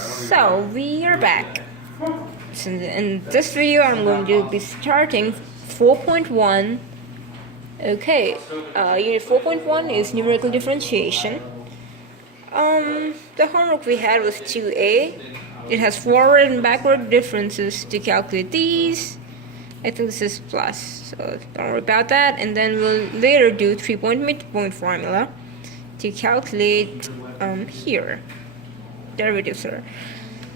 So we are back. So in this video, I'm going to be starting 4.1. Okay, unit 4.1 is numerical differentiation. The homework we had was 2A. It has forward and backward differences to calculate these. I think this is plus, so don't worry about that. And then we'll later do 3-point midpoint formula to calculate here derivatives are.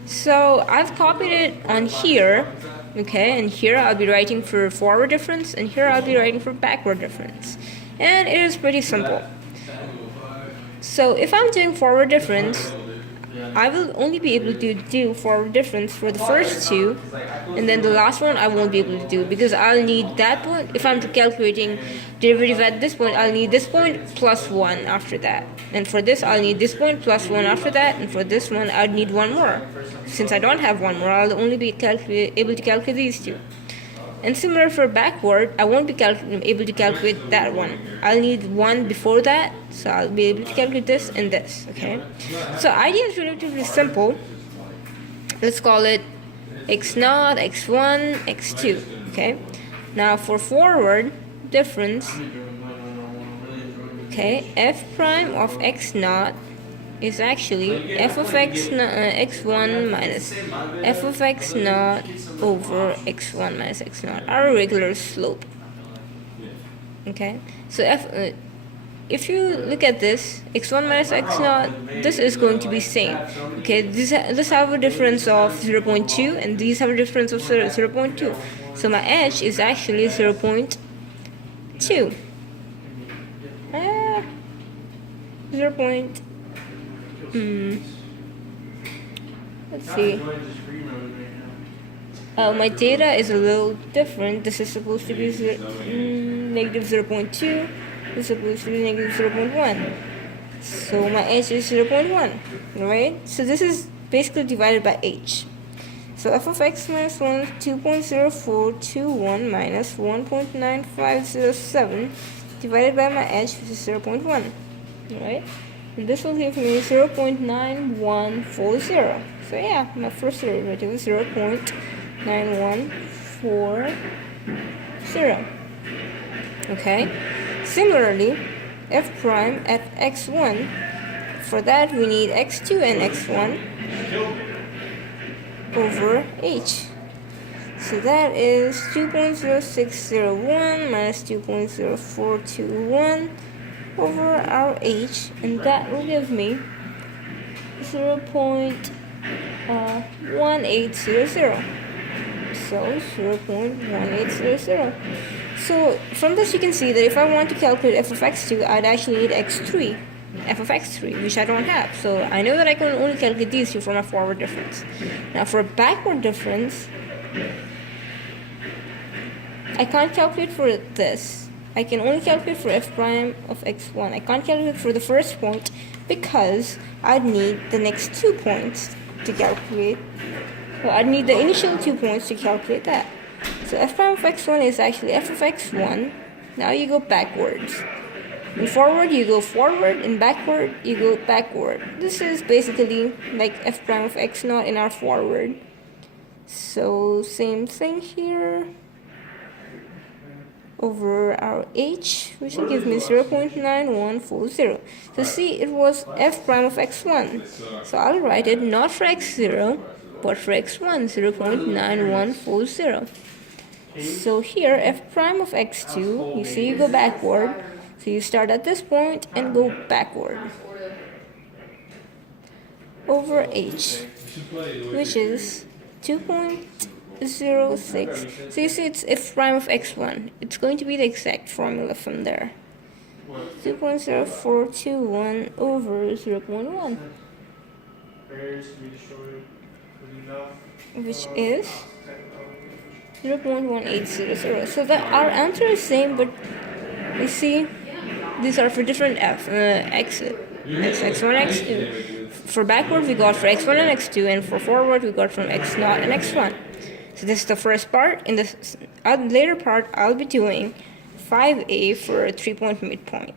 So I've copied it on here, okay, and here I'll be writing for forward difference, and here I'll be writing for backward difference. And it is pretty simple. So if I'm doing forward difference, I will only be able to do forward difference for the first two, and then the last one I won't be able to do because I'll need that one. If I'm calculating derivative at this point, I'll need this point plus 1 after that. And for this, I'll need this point plus 1 after that. And for this one, I'd need one more. Since I don't have one more, I'll only be able to calculate these two. And similar for backward, I won't be able to calculate that one. I'll need one before that, so I'll be able to calculate this and this, okay? So idea is relatively simple. Let's call it x0, x1, x2, okay? Now for forward difference, okay, f prime of x0 is actually f of x1 minus f of x0 over x1 minus x0, our regular slope. Okay, so if you look at this, x1 minus x0, this is going to be same. Okay, this have a difference of 0.2 and these have a difference of 0.2. So my h is actually 0.2. 0. Let's see. My data is a little different. This is supposed to be negative 0.2. This is supposed to be negative 0.1. So my h is 0.1, right? So this is basically divided by h. So f of x minus 1 is 2.0421 minus 1.9507 divided by my h, which is 0.1, right? And this will give me 0.9140. So yeah, my first derivative is 0.9140. Okay. Similarly, f prime at x1, for that we need x2 and x1 over h. So that is 2.0601 minus 2.0421 over our h, and that will give me 0.1800. So 0.1800. So from this you can see that if I want to calculate f of x2, I'd actually need x3, f of x3, which I don't have. So I know that I can only calculate these two for my forward difference. Now for a backward difference, I can't calculate for this. I can only calculate for f prime of x1. I can't calculate for the first point because I'd need the next 2 points to calculate. So I'd need the initial 2 points to calculate that. So f prime of x1 is actually f of x1. Now you go backwards. In forward you go forward, in backward you go backward. This is basically like f prime of x0 in our forward. So same thing here over our h, which will give me 0.9140. So see, it was f prime of x1. So I'll write it not for x0, but for x1, 0.9140. So here, f prime of x2, you see you go backward. So you start at this point and go backward over h, which is 2.06. So you see it's f prime of x1. It's going to be the exact formula from there. 2.0421 over 0.1, which is 0.1800. So that our answer is same, but you see these are for different x1, x2. For backward we got for x1 and x2, and for forward we got from x0 and x1. So this is the first part. In the later part I'll be doing 5a for a 3-point midpoint.